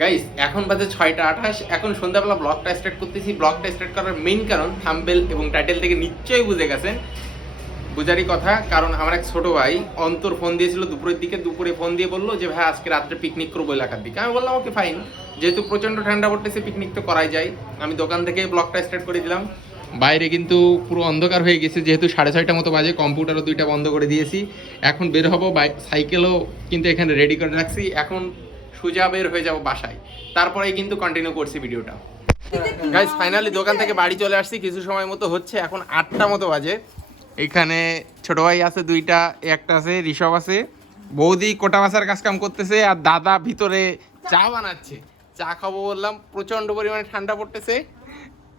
Guys এখন বাজে 6টা 28, এখন সন্ধ্যাবেলা ব্লগটা স্টার্ট করতেছি। ব্লগটা স্টার্ট করার মেইন কারণ থাম্বনেল এবং টাইটেল থেকে নিশ্চয়ই বুঝে গেছেন, বুঝারই কথা। কারণ আমার এক ছোট ভাই অন্তর ফোন দিয়েছিল দুপুরের দিকে, দুপুরে ফোন দিয়ে বললো যে ভাই আজকে রাত্রে পিকনিক করবো এলাকার দিকে। আমি বললাম ওকে ফাইন, যেহেতু প্রচন্ড ঠান্ডা পড়তেছে পিকনিক তো করাই যায়। আমি দোকান থেকে ব্লগটা স্টার্ট করে দিলাম। বাইরে কিন্তু পুরো অন্ধকার হয়ে গেছে, যেহেতু 6:30 মতো বাজে। কম্পিউটারও 2টা বন্ধ করে দিয়েছি। এখন বের হবো, সাইকেলও কিন্তু এখানে রেডি করে রাখছি। এখন সোজা বের হয়ে যাবো বাসায়, তারপরেই কিন্তু কন্টিনিউ করছি ভিডিওটা। গাইস ফাইনালি দোকান থেকে বাড়ি চলে আসছি, কিছু সময় মতো হচ্ছে, এখন 8টা মতো বাজে। এখানে ছোট ভাই আছে 2টা, একটা আছে ঋষভ আছে, বৌদি কোটা মাছের কাজ কাম করতেছে, আর দাদা ভিতরে চা বানাচ্ছে। চা খাবো বললাম, প্রচন্ড পরিমাণে ঠান্ডা পড়তেছে।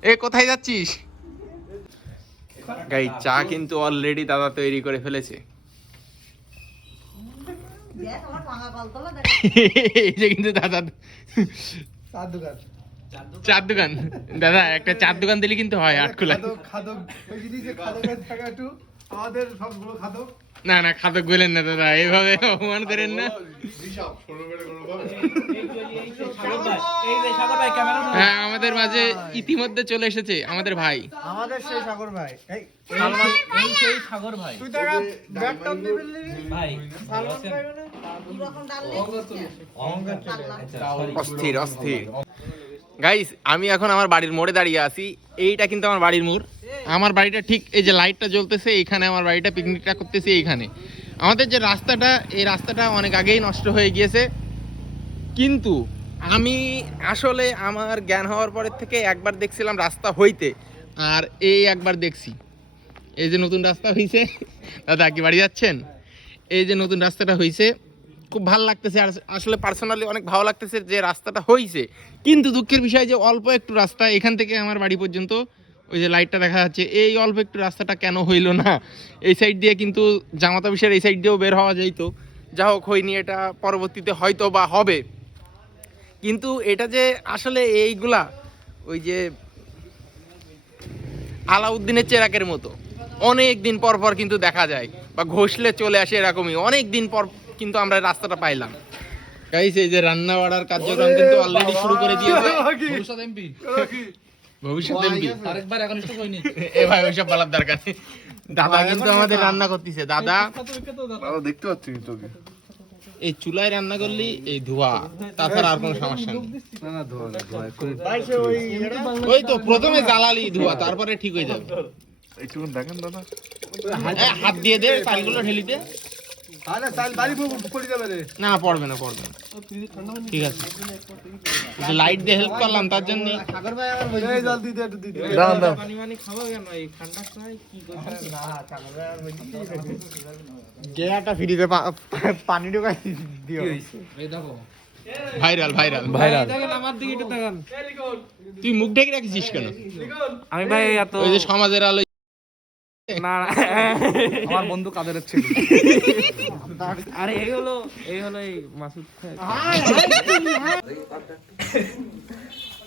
এ কোথায় যাচ্ছিস? গাই চা কিন্তু অলরেডি দাদা তৈরি করে ফেলেছে। এই যে কিন্তু দাদা চার দোকান, দাদা একটা চার দোকান দিলে কিন্তু হয় আটকুলা। না না খাদক বলেন না দাদা, এইভাবে অপমান করেন না। হ্যাঁ আমাদের মাঝে ইতিমধ্যে চলে এসেছে আমাদের ভাই, আমাদের সেই সাগর ভাই। এই সেই সাগর ভাই। তুই টাকা ব্যাকটপ দিবি ভাই সালমান ভাই মানে অস্থির অস্থির। গাইস আমি এখন আমার বাড়ির মোড়ে দাঁড়িয়ে আছি। এইটা কিন্তু আমার বাড়ির মোড়। আমার বাড়িটা ঠিক এই যে লাইটটা জ্বলতেছে এইখানে আমার বাড়িটা, পিকনিকটা করতেছি এইখানে। আমাদের যে রাস্তাটা, এই রাস্তাটা অনেক আগেই নষ্ট হয়ে গিয়েছে, কিন্তু আমি আসলে আমার জ্ঞান হওয়ার পরের থেকে একবার দেখছিলাম রাস্তা হইতে, আর এই একবার দেখছি এই যে নতুন রাস্তা হয়েছে। দাদা কি বাড়ি যাচ্ছেন? এই যে নতুন রাস্তাটা হয়েছে, খুব ভালো লাগতেছে। আর আসলে পার্সোনালি অনেক ভালো লাগতেছে যে রাস্তাটা হয়েছে, কিন্তু দুঃখের বিষয় যে অল্প একটু রাস্তা এখান থেকে আমার বাড়ি পর্যন্ত, ওই যে লাইটটা দেখা যাচ্ছে, এই অল্প একটু রাস্তাটা কেন হইলো না? এই সাইড দিয়ে কিন্তু জামাত অফিসের এই সাইড দিয়েও বের হওয়া যাইতো। যা হোক হয়নি, এটা পরবর্তীতে হয়তো বা হবে। কিন্তু এটা যে আসলে এইগুলা ওই যে আলাউদ্দিনের চেরাকের মতো অনেক দিন পর পর কিন্তু দেখা যায়, বা ঘষলে চলে আসে, এরকমই অনেক দিন পর কিন্তু আমরা রাস্তাটা পাইলাম। গাইস এই যে রান্না বাড়ার কার্যক্রম কিন্তু অলরেডি শুরু করে দিয়েছে ভবিষ্যৎ এমপি ভবিষ্যৎ এমপি। আরেকবার এখন স্টক হয়নি। এ ভাই ওইসব বলার দরকার নেই। দাদা কিন্তু আমাদের রান্না করতেছে। দাদা দেখতে পাচ্ছি তোকে। এই চুলায় রান্না করলি এই ধোয়া, তাছাড়া আর কোনো সমস্যা নেই। না না ধোয়া না ধোয়া করে ওই তো প্রথমে জ্বালালি ধোয়া, তারপরে ঠিক হয়ে যাবে। একটু দেখেন দাদা। হাত দিয়ে দে, তালগুলো ঢেলি দে। আরে তাল বাড়ি পড়ে যাবে রে। না পড়বে না, পড়বে না, ঠিক আছে। লাইট দিয়ে হেল্প করলাম তার জন্য। সাগর ভাই আমার বলছে এই জল দিতে একটু দিতে। দাও দাও। পানি মানি খাবো কেন এই ঠান্ডা সময়? কি করছিস? না সাগর ভাই আমার বলছে গেয়াটা ফ্রিতে পানি ঢোকাই দিও। এই দেখো ভাইরাল ভাইরাল ভাইরাল। দেখেন আমার দিকে একটু দেখেন। তুই মুখ ঢেকে রাখিস কেন? আমি ভাই এত ওই যে সমাজের আলো। না আমার বন্ধু কাদের ছিল। আরে এই হলো এই মাসুদ ভাই।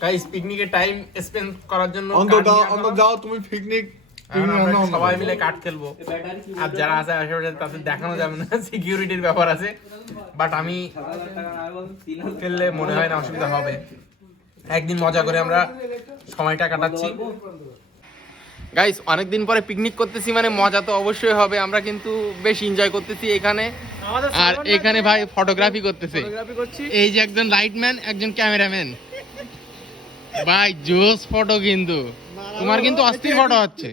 গাইস পিকনিকে টাইম স্পেন্ড করার জন্য অন্তর যাও তুমি পিকনিক। আমরা সবাই মিলে কাঠ খেলবো। আর যারা আছে আশেপাশে তাদের দেখানো যাবে না, সিকিউরিটির ব্যাপার আছে। বাট আমি খেললে মনে হয় না অসুবিধা হবে। একদিন মজা করে আমরা সময়টা কাটাচ্ছি। গাইস অনেকদিন পরে পিকনিক করতেছি, মানে মজা তো অবশ্যই হবে। আমরা কিন্তু বেশ এনজয় করতেছি এখানে। আর এখানে ভাই ফটোগ্রাফি করতেছে। এই যে একজন লাইটম্যান, একজন ক্যামেরাম্যান। ভাই জোস ফটো, কিন্তু তোমার কিন্তু অস্থির ফটো হচ্ছে।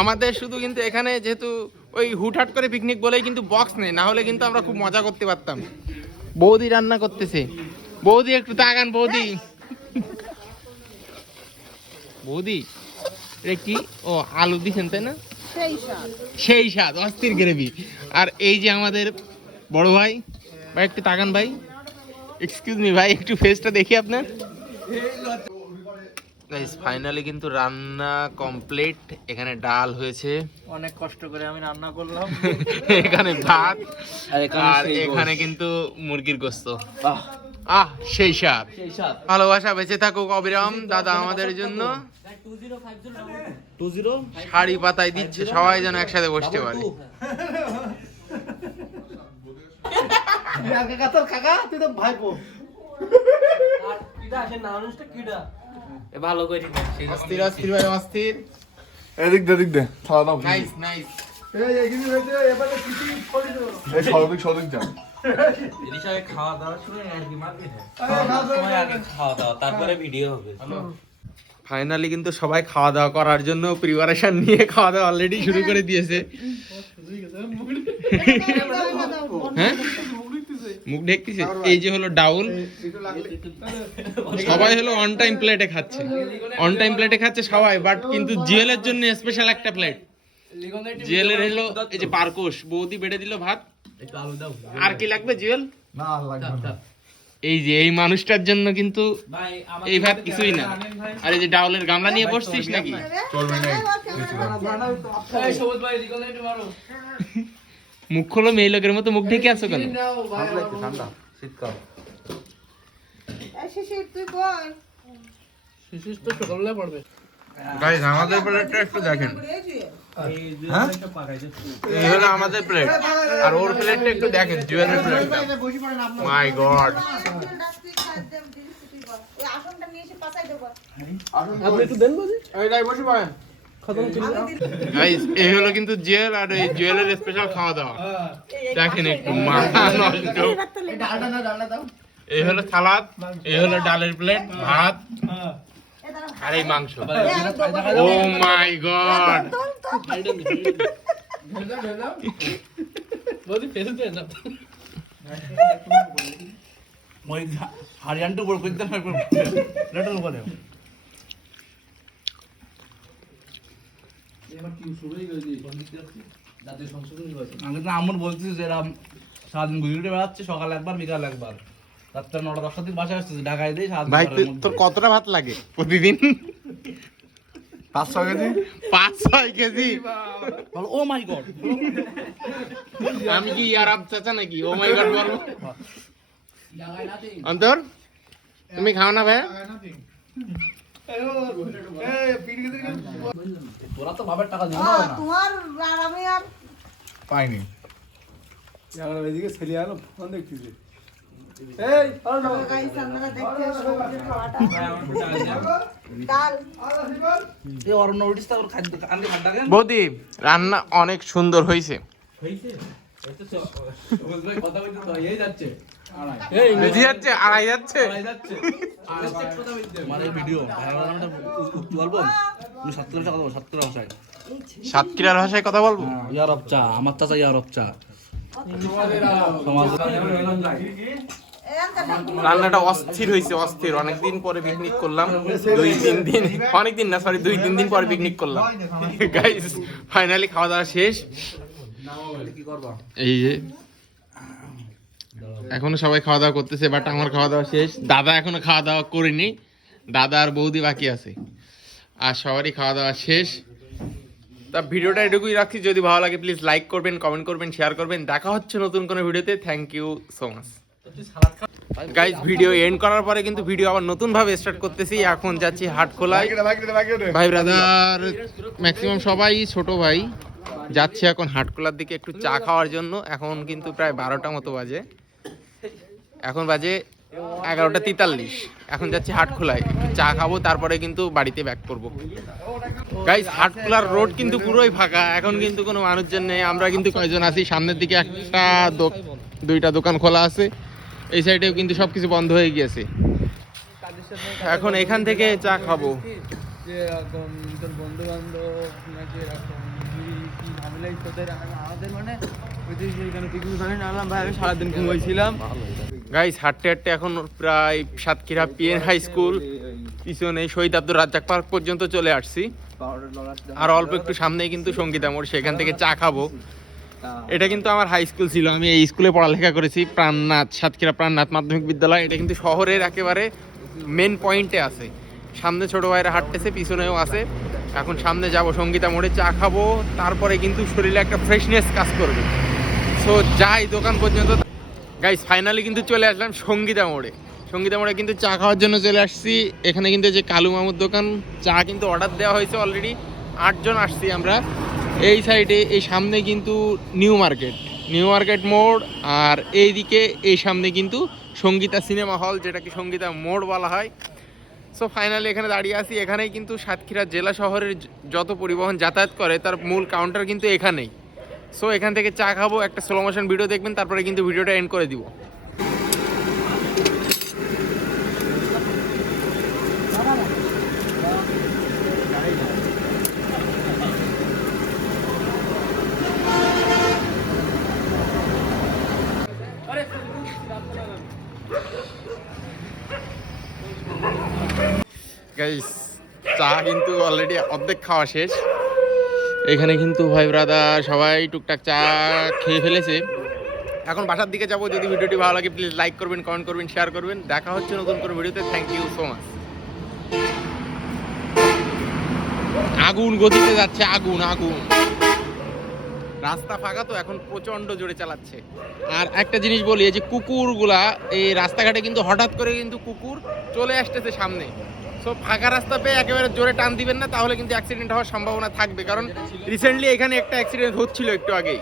আমাদের শুধু কিন্তু এখানে যেহেতু ওই হুটহাট করে পিকনিক বলেই কিন্তু বক্স নেই, না হলে কিন্তু আমরা খুব মজা করতে পারতাম। বৌদি রান্না করতেছে। বৌদি একটু তাকান বৌদি। বৌদি এটা কি? ও আলু দিছেন তাই না? সেই স্বাদ, অস্থির গ্রেভি। আর এই যে আমাদের বড় ভাই, ভাই একটু তাকান ভাই। এক্সকিউজ মি ভাই, একটু ফেসটা দেখি আপনার। গাইস ফাইনালি কিন্তু রান্না কমপ্লিট। এখানে ডাল হয়েছে, অনেক কষ্ট করে আমি রান্না করলাম। এখানে ভাত, আর এখানে কিন্তু মুরগির গোস্ত। আহ সেই স্বাদ। ভালোবাসা বেঁচে থাকুক অবিরাম। দাদা আমাদের জন্য 20 শাড়ি পাতায় দিচ্ছে, সবাই যেন একসাথে বসতে পারে। কাকা তোর কাকা তুই তো ভাইপো ভালো করে অস্থির অস্থির ভাই অস্থির। এদিক দে থালা দাও নাইস নাইস। এই এখানে হইছে এবারে কিছু পড়ে দাও এই সরদিক যা খাওয়া দাওয়া শুনে আর কি মারবে সময় আগে খাওয়া দাওয়া তারপরে ভিডিও হবে। ফাইনালি কিন্তু সবাই খাওয়া দাওয়া করার জন্য প্রিপারেশন নিয়ে খাওয়া দাওয়া অলরেডি শুরু করে দিয়েছে। হ্যাঁ মুখ ঢেকতেছে। এই যে হলো ডাউল, সবাই হলো অন টাইম প্লেটে খাচ্ছে, অন টাইম প্লেটে খাচ্ছে সবাই, বাট কিন্তু জিএল এর জন্য স্পেশাল একটা প্লেট। জিএল এর হলো এই যে বারকোশ, বৌদি বেড়ে দিল ভাত। আর কি লাগবে জিএল? না লাগবে না এই যে এই মানুষটার জন্য কিন্তু এই ভাত কিছুই না। আর এই যে ডাউলের গামলা নিয়ে বসছিস নাকি? চলবে না মুখ খোলো, মেয়ে লোকের মতো মুখ ঢেকে আছো কেন? ঠান্ডা শীতকাল গাইস আমাদের প্লেটটা একটু দেখেন। হ্যাঁ এই হলো আমাদের প্লেট, আর ওর প্লেটটা একটু দেখেন, জুয়েলের প্লেটটা। মাই গড। আপনি একটু দেন বাজি এই যাই বসে পড়েন গাইস এই হলো কিন্তু জুয়েল, আর এই জুয়েলের স্পেশাল খাওয়া দাওয়া দেখেন একটু মাথা নষ্ট। এই হলো সালাদ, এই হলো ডালের প্লেট, ভাত আর এই মাংস। ও মাই গড। মই হারিয়ানটু বড় কইতে না লেটার করে আমি তো আমার বলছিস যে এরা সারাদিন ঘুরে বেড়াচ্ছে, সকাল একবার বিকাল একবার, রাত্রে 9টা 10টার দিকে বাসায় আসছে, ঢাকায় দেয় ভাই তোর কতটা ভাত লাগে প্রতিদিন? 5-6 কেজি 5-6 কেজি। বলো ও মাই গড আমি কি আরব চাচা নাকি ও মাই গড বলবো? অন্তর তুমি খাও না ভাই? তোরা তো বাবার টাকা দিবি না তোমার আর আমি আর পাইনি এদিকে ছেলে আলো ফোন দেখতেছে এই গাইস আপনারা দেখতে সবজি খাওয়াটা ডাল এই অরণ্য উঠিস তোর খাদ্য আনকে ভাত ডাকেন বৌদি রান্না অনেক সুন্দর হয়েছে। কথা বলতে তো এই যাচ্ছে বেশি যাচ্ছে, আড়াই যাচ্ছে। মানে ভিডিও বলবো তুমি 70 টাকা দেবো 70 ভাষায় সাতক্ষীরার ভাষায় কথা বলবো। ইয়ারব চা আমার চাচা ইয়ারব চা সমাজ রান্নাটা অস্থির হয়েছে, অস্থির। অনেকদিন পরে পিকনিক করলাম, 2-3 দিন, অনেকদিন না সরি 2-3 দিন পরে পিকনিক করলাম। গাইস ফাইনালি খাওয়া দাওয়া শেষ। কি করবা এই যে এখনো সবাই খাওয়া দাওয়া করতেছে, বাট আমার খাওয়া দাওয়া শেষ। দাদা এখনো খাওয়া দাওয়া করিনি, দাদা আর বৌদি বাকি আছে, আর সবারই খাওয়া দাওয়া শেষ। তা ভিডিওটা এটুকুই রাখছি। যদি ভালো লাগে প্লিজ লাইক করবেন, কমেন্ট করবেন, শেয়ার করবেন। দেখা হচ্ছে নতুন কোনো ভিডিওতে। Thank you so much guys. Video end করার পরে কিন্তু ভিডিও আবার নতুন ভাবে স্টার্ট করতেছি। এখন যাচ্ছি হাটখোলায়, ভাই ব্রাদার ম্যাক্সিমাম সবাই ছোট ভাই যাচ্ছে এখন হাটখোলার দিকে একটু চা খাওয়ার জন্য। এখন কিন্তু প্রায় 12টা মতো বাজে, এখন বাজে 11:43। এখন যাচ্ছি হাটখোলায়, একটু চা খাবো, তারপরে কিন্তু বাড়িতে ব্যাক করবো। গাইস হাটখোলার রোড কিন্তু পুরোই ফাঁকা, এখন কিন্তু কোনো মানুষজন নেই। আমরা কিন্তু কয়জন আছি, সামনের দিকে একটা 2টা দোকান খোলা আছে, এই সাইডেও কিন্তু সবকিছু বন্ধ হয়ে গিয়েছে। এখন এখান থেকে চা খাবো। বন্ধু বান্ধব নাকি এরকম কি ঝামেলাই তোদের আমাদের মানে ভাই আমি সারাদিন ঘুমাইছিলাম। গাইস হাঁটতে হাঁটতে এখন প্রায় সাতক্ষীরা পিএন হাই স্কুল পিছনে শহীদ আব্দুর রাজ্জাক পার্ক পর্যন্ত চলে আসছি। আর অল্প একটু সামনেই কিন্তু সঙ্গীতা মোড়, সেখান থেকে চা খাবো। এটা কিন্তু আমার হাই স্কুল ছিল, আমি এই স্কুলে পড়ালেখা করেছি, প্রাণনাথ, সাতক্ষীরা প্রাণনাথ মাধ্যমিক বিদ্যালয়। এটা কিন্তু শহরের একেবারে মেন পয়েন্টে আছে। সামনে ছোট ভাইরা হাঁটতেছে, পিছনেও আছে। এখন সামনে যাব সঙ্গীতা মোড়ে, চা খাবো, তারপরে কিন্তু শরীরে একটা ফ্রেশনেস কাজ করবে। সো যাই দোকান পর্যন্ত। গাইস ফাইনালি কিন্তু চলে আসলাম সঙ্গীতা মোড়ে। সঙ্গীতা মোড়ে কিন্তু চা খাওয়ার জন্য চলে আসছি। এখানে কিন্তু যে কালু মামুর দোকান, চা কিন্তু অর্ডার দেওয়া হয়েছে অলরেডি। 8 জন আসছি আমরা। এই সাইডে এই সামনে কিন্তু নিউ মার্কেট, নিউ মার্কেট মোড়, আর এইদিকে এই সামনে কিন্তু সঙ্গীতা সিনেমা হল, যেটাকে সঙ্গীতা মোড় বলা হয়। সো ফাইনালি এখানে দাঁড়িয়ে আছি। এখানেই কিন্তু সাতক্ষীরা জেলা শহরের যত পরিবহন যাতায়াত করে তার মূল কাউন্টার কিন্তু এখানেই। সো এখান থেকে চা খাবো, একটা স্লো মোশন ভিডিও দেখবেন, তারপরে কিন্তু ভিডিওটা এন্ড করে দিব। গাইস, চা কিন্তু অলরেডি অর্ধেক খাওয়া শেষ। এখানে কিন্তু ভাই ব্রাদার সবাই টুকটাক চা খেয়ে ফেলেছে। এখন বাসার দিকে যাবো। যদি ভিডিওটি ভালো লাগে প্লিজ লাইক করবেন, কমেন্ট করবেন, শেয়ার করবেন। দেখা হচ্ছে নতুন কোনো ভিডিওতে। Thank you so much. আগুন গতিতে যাচ্ছে, আগুন আগুন। রাস্তা ফাঁকা তো এখন প্রচন্ড জোরে চালাচ্ছে। আর একটা জিনিস বলি, এই যে কুকুরগুলা এই রাস্তাঘাটে কিন্তু হঠাৎ করে কিন্তু কুকুর চলে আসতেছে সামনে। সো ফাঁকা রাস্তা পেয়ে একেবারে জোরে টান দিবেন না, তাহলে কিন্তু অ্যাক্সিডেন্ট হওয়ার সম্ভাবনা থাকবে। কারণ রিসেন্টলি এখানে একটা অ্যাক্সিডেন্ট হচ্ছিল একটু আগেই।